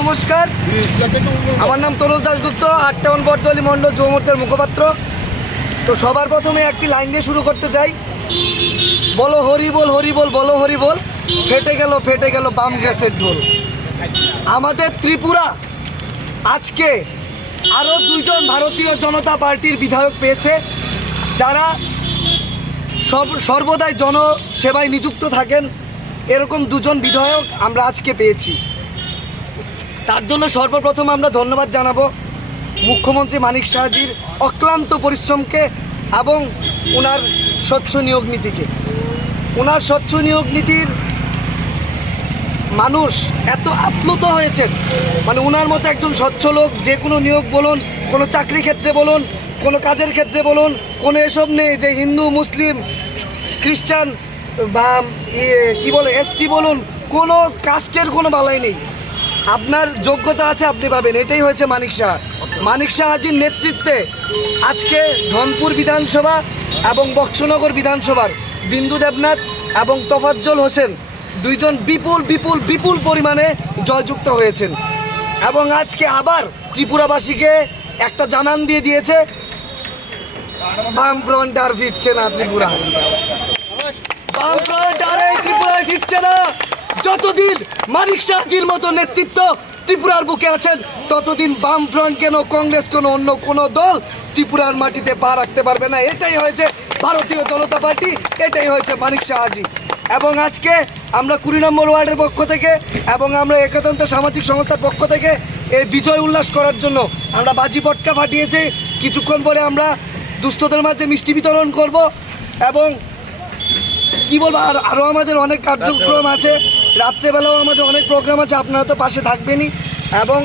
নমস্কার, আমার নাম তরুজ দাশগুপ্ত, 58 বটতলী মণ্ডল যুব মোর্চার মুখপাত্র। তো সবার প্রথমে একটি লাইন দিয়ে শুরু করতে চাই। বলো হরি বল, হরি বল, বলো হরি বল, ফেটে গেল বাম গ্যাসের ঢোল। আমাদের ত্রিপুরা আজকে আরও 2 জন ভারতীয় জনতা পার্টির বিধায়ক পেয়েছে, যারা সর্বদাই জনসেবায় নিযুক্ত থাকেন। এরকম 2 জন বিধায়ক আমরা আজকে পেয়েছি। তার জন্য সর্বপ্রথম আমরা ধন্যবাদ জানাবো মুখ্যমন্ত্রী মানিক সাহাজির অক্লান্ত পরিশ্রমকে এবং ওনার স্বচ্ছ নিয়োগ নীতিকে। ওনার স্বচ্ছ নিয়োগ নীতির মানুষ এত আপ্লুত হয়েছেন, মানে ওনার মতো একজন স্বচ্ছ লোক যে কোনো নিয়োগ বলুন, কোনো চাকরি ক্ষেত্রে বলুন, কোনো কাজের ক্ষেত্রে বলুন, কোনো এসব নেই যে হিন্দু, মুসলিম, খ্রিস্টান বা এসটি বলুন, কোনো কাস্টের কোনো বালাই নেই। আপনার যোগ্যতা আছে, আপনি পাবেন। এটাই হয়েছে মানিক সাহাজির নেতৃত্বে আজকে ধনপুর বিধানসভা এবং বক্সনগর বিধানসভার বিন্দু দেবনাথ এবং তোফাজ্জল হোসেন 2 জন বিপুল পরিমাণে জয়যুক্ত হয়েছেন। এবং আজকে আবার ত্রিপুরাবাসীকে একটা জানান দিয়ে দিয়েছে, বামফ্রন্ট আর ফিরছে না ত্রিপুরা, বামফ্রন্ট আর এই ত্রিপুরায় ফিরছে না। যতদিন মানিক সাহাজির মতো নেতৃত্ব ত্রিপুরার বুকে আছেন, ততদিন বামফ্রন্ট কেন, কংগ্রেস কেন, অন্য কোনো দল ত্রিপুরার মাটিতে পা রাখতে পারবে না। এটাই হয়েছে ভারতীয় জনতা পার্টি, এটাই হয়েছে মানিক সাহাজি। এবং আজকে আমরা 20 নম্বর ওয়ার্ডের পক্ষ থেকে এবং আমরা একতন্ত্র সামাজিক সংস্থার পক্ষ থেকে এই বিজয় উল্লাস করার জন্য আমরা বাজি পটকা ফাটিয়েছি। কিছুক্ষণ পরে আমরা দুস্থদের মাঝে মিষ্টি বিতরণ করব এবং কি বলবো, আরও আমাদের অনেক কার্যক্রম আছে। রাত্রেবেলাও আমাদের অনেক প্রোগ্রাম আছে, আপনারা তো পাশে থাকবেনই। এবং